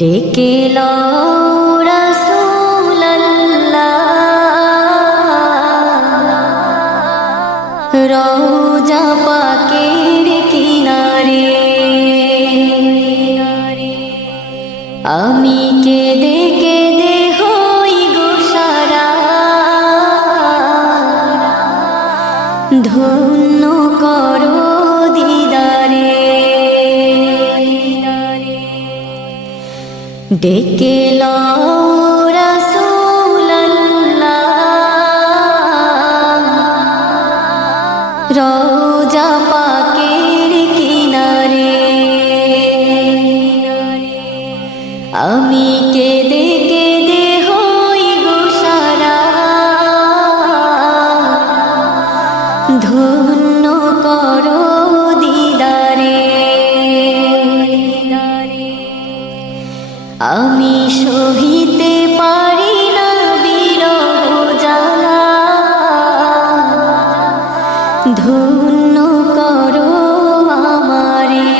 ডেকে লও রাসূলুল্লাহ রওজা পাকের কিনারে, আমি কেঁদে কেঁদে হই গো সারা, ধন্য করো দিদারে। ডেকে লও রাসূলুল্লাহ রওজা পাকের কিনারে, আমি কেঁদে কেঁদে হই গো সারা, ধন্য করো দিদারে। আমি সহিতে পারি না বিরহ জ্বালা, ধন্য করো আমারে।